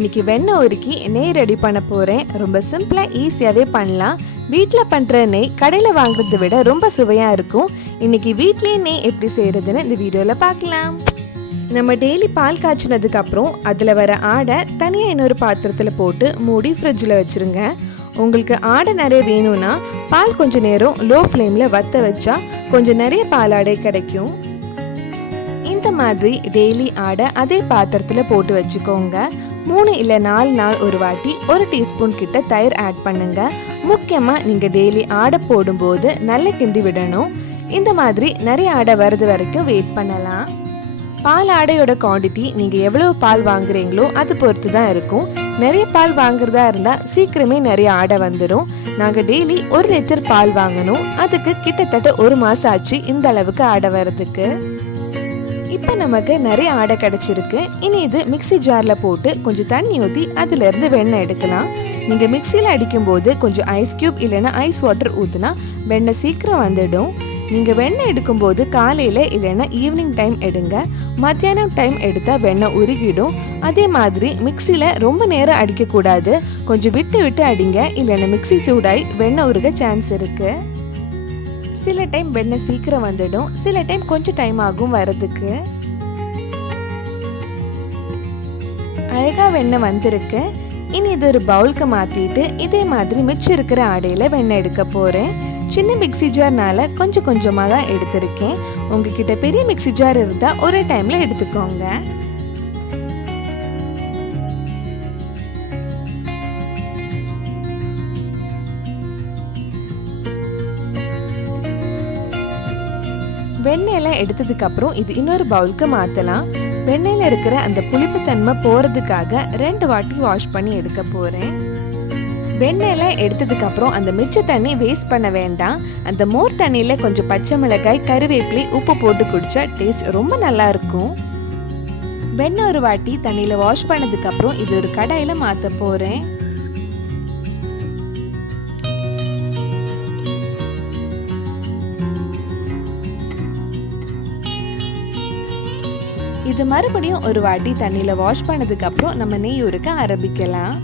இன்னைக்கு வெண்ணெய் உருக்கி நெய் ரெடி பண்ண போகிறேன். ரொம்ப சிம்பிளாக ஈஸியாகவே பண்ணலாம். வீட்டில் பண்ணுற நெய் கடையில் வாங்குறதை விட ரொம்ப சுவையாக இருக்கும். இன்னைக்கு வீட்லேயே நெய் எப்படி செய்கிறதுன்னு இந்த வீடியோவில் பார்க்கலாம். நம்ம டெய்லி பால் காய்ச்சினதுக்கப்புறம் அதில் வர ஆடை தனியாக இன்னொரு பாத்திரத்தில் போட்டு மூடி ஃப்ரிட்ஜில் வச்சுருங்க. உங்களுக்கு ஆடை நிறைய வேணும்னா பால் கொஞ்சம் நேரம் லோ ஃப்ளேமில் வற்ற வச்சா கொஞ்சம் நிறைய பால் ஆடை கிடைக்கும். இந்த மாதிரி டெய்லி ஆடை அதே பாத்திரத்தில் போட்டு வச்சுக்கோங்க. 3 இல்லை 4 நாள் ஒரு வாட்டி 1 டீஸ்பூன் கிட்ட தயிர் ஆட் பண்ணுங்க. முக்கியமாக நீங்கள் டெய்லி ஆடை போடும்போது நல்லா கிண்டி விடணும். இந்த மாதிரி நிறைய ஆடை வர்றது வரைக்கும் வெயிட் பண்ணலாம். பால் ஆடையோட குவான்டிட்டி நீங்கள் எவ்வளவு பால் வாங்குறீங்களோ அது பொறுத்து தான் இருக்கும். நிறைய பால் வாங்குறதா இருந்தால் சீக்கிரமே நிறைய ஆடை வந்துடும். நாங்கள் டெய்லி 1 லிட்டர் பால் வாங்கணும். அதுக்கு கிட்டத்தட்ட 1 மாதம் ஆச்சு இந்த அளவுக்கு ஆடை வர்றதுக்கு. இப்போ நமக்கு நிறைய ஆடை கிடச்சிருக்கு. இனி இது மிக்சி ஜாரில் போட்டு கொஞ்சம் தண்ணி ஊற்றி அதிலிருந்து வெண்ணெய் எடுக்கலாம். நீங்கள் மிக்சியில் அடிக்கும்போது கொஞ்சம் ஐஸ் க்யூப் இல்லைன்னா ஐஸ் வாட்டர் ஊற்றினா வெண்ணெய் சீக்கிரம் வந்துடும். நீங்கள் வெண்ணெய் எடுக்கும்போது காலையில் இல்லைன்னா ஈவினிங் டைம் எடுங்க. மத்தியானம் டைம் எடுத்தால் வெண்ணெய் உருகிடும். அதே மாதிரி மிக்சியில் ரொம்ப நேரம் அடிக்கக்கூடாது. கொஞ்சம் விட்டு விட்டு அடிங்க, இல்லைன்னா மிக்சி சூடாகி வெண்ணெய் உருக சான்ஸ் இருக்குது. சில டைம் வெண்ணெய் சீக்கிரம் வந்துடும், சில டைம் கொஞ்சம் டைம் ஆகும் வரதுக்கு. அழகா வெண்ணெய் வந்திருக்கு. இனி இது ஒரு பவுலுக்கு மாற்றிட்டு இதே மாதிரி மிச்சம் இருக்கிற ஆடையில் வெண்ணெய் எடுக்க போகிறேன். சின்ன மிக்சி ஜார்னால கொஞ்சம் கொஞ்சமாக தான் எடுத்திருக்கேன். உங்ககிட்ட பெரிய மிக்சி ஜார் இருந்தால் ஒரே டைமில் எடுத்துக்கோங்க. வெண்ணெயெல்லாம் எடுத்ததுக்கு அப்புறம் இது இன்னொரு பவுலுக்கு மாற்றலாம். வெண்ணெயில் இருக்கிற அந்த புளிப்புத்தன்மை போகிறதுக்காக 2 வாட்டி வாஷ் பண்ணி எடுக்க போகிறேன். வெண்ணெயெல்லாம் எடுத்ததுக்கு அப்புறம் அந்த மிச்ச தண்ணி வேஸ்ட் பண்ண வேண்டாம். அந்த மோர் தண்ணியில் கொஞ்சம் பச்சை மிளகாய், கருவேப்பிலை, உப்பு போட்டு குடிச்சா டேஸ்ட் ரொம்ப நல்லா இருக்கும். வெண்ணெய் ஒரு வாட்டி தண்ணியில் வாஷ் பண்ணதுக்கு அப்புறம் இது ஒரு கடாயில் மாற்ற போகிறேன். இது மறுபடியும் ஒரு வாட்டி தண்ணியில் வாஷ் பண்ணதுக்கு அப்புறம் நம்ம நெய் உருக்க ஆரம்பிக்கலாம்.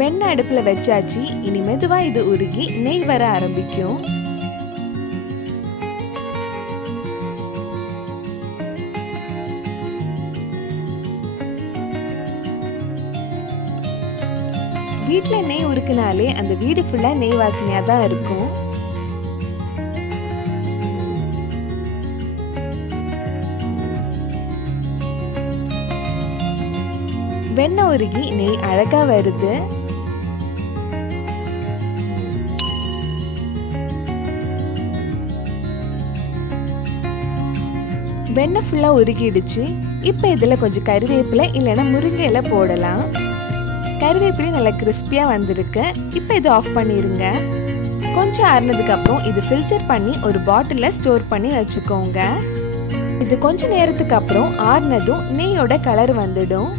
வெண்ணெய் அடுப்புல வச்சாச்சு. இனி மெதுவா இது உருகி நெய் வர ஆரம்பிக்கும். வீட்டில் நெய் உருக்குனாலே அந்த வீடு ஃபுல்லாக நெய் வாசனையாக தான் இருக்கும். வெண்ணெய் உருகி நெய் அழகா வருது. வெண்ணெய் ஃபுல்லாக உருகிடுச்சு. இப்போ இதில் கொஞ்சம் கருவேப்பிலை இல்லைன்னா முருங்கை இலை போடலாம். கருவேப்பிலை நல்லா கிறிஸ்பியாக வந்திருக்கு. இப்போ இது ஆஃப் பண்ணிடுங்க. கொஞ்சம் ஆறுனதுக்கு அப்புறம் இது ஃபில்டர் பண்ணி ஒரு பாட்டிலில் ஸ்டோர் பண்ணி வச்சுக்கோங்க. இது கொஞ்சம் நேரத்துக்கு அப்புறம் ஆறுனதும் நெய்யோட கலர் வந்துடும்.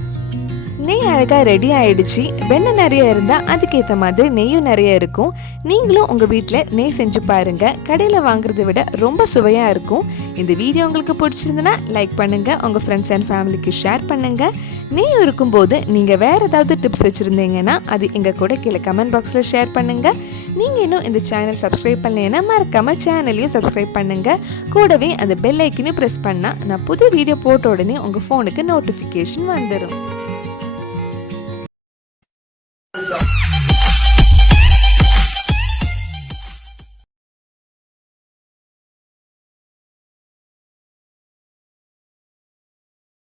நெய் அழகாக ரெடி ஆயிடுச்சு. வெண்ணெய் நிறைய இருந்தால் அதுக்கேற்ற மாதிரி நெய்யும் நிறைய இருக்கும். நீங்களும் உங்கள் வீட்டில் நெய் செஞ்சு பாருங்கள். கடையில் வாங்குறதை விட ரொம்ப சுவையாக இருக்கும். இந்த வீடியோ உங்களுக்கு பிடிச்சிருந்துன்னா லைக் பண்ணுங்கள், உங்கள் ஃப்ரெண்ட்ஸ் அண்ட் ஃபேமிலிக்கு ஷேர் பண்ணுங்கள். நெய் இருக்கும்போது நீங்கள் வேறு ஏதாவது டிப்ஸ் வச்சுருந்தீங்கன்னா அது எங்கள் கூட கீழே கமெண்ட் பாக்ஸில் ஷேர் பண்ணுங்கள். நீங்கள் இன்னும் இந்த சேனல் சப்ஸ்கிரைப் பண்ணலைன்னா மறக்காமல் சேனலையும் சப்ஸ்கிரைப் பண்ணுங்கள். கூடவே அந்த பெல் ஐக்கனையும் ப்ரெஸ் பண்ணால் நான் புது வீடியோ போட்ட உடனே உங்கள் ஃபோனுக்கு நோட்டிஃபிகேஷன் வந்துடும்.